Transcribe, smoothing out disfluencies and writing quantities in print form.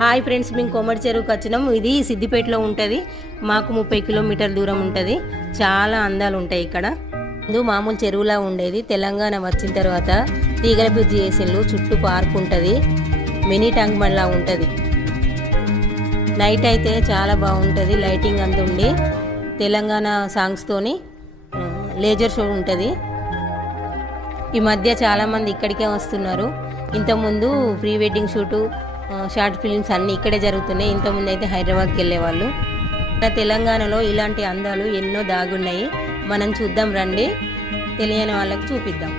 Hi friends, మేము కొమ్మడి చెరువుకి వచ్చినాం. ఇది సిద్దిపేటలో ఉంటుంది. మాకు 30 కిలోమీటర్ దూరం ఉంటుంది. చాలా అందాలు ఉంటాయి ఇక్కడ. ముందు మామూలు చెరువులా ఉండేది. తెలంగాణ వచ్చిన తర్వాత తీగల బ్రిడ్జి చేసిండ్రు. చుట్టూ పార్క్ ఉంటుంది. మినీ ట్యాంక్ బండ్లా ఉంటుంది. నైట్ అయితే చాలా బాగుంటుంది. లైటింగ్ అంత ఉండి తెలంగాణ సాంగ్స్తోని లేజర్ షో ఉంటుంది. ఈ మధ్య చాలామంది ఇక్కడికే వస్తున్నారు. ఇంతకుముందు pre wedding shoot, short films అన్నీ ఇక్కడే జరుగుతున్నాయి. ఇంతకుముందు అయితే హైదరాబాద్కి వెళ్ళేవాళ్ళు. తెలంగాణలో ఇలాంటి అందాలు ఎన్నో దాగున్నాయి. మనం చూద్దాం రండి. తెలియని వాళ్ళకి చూపిద్దాం.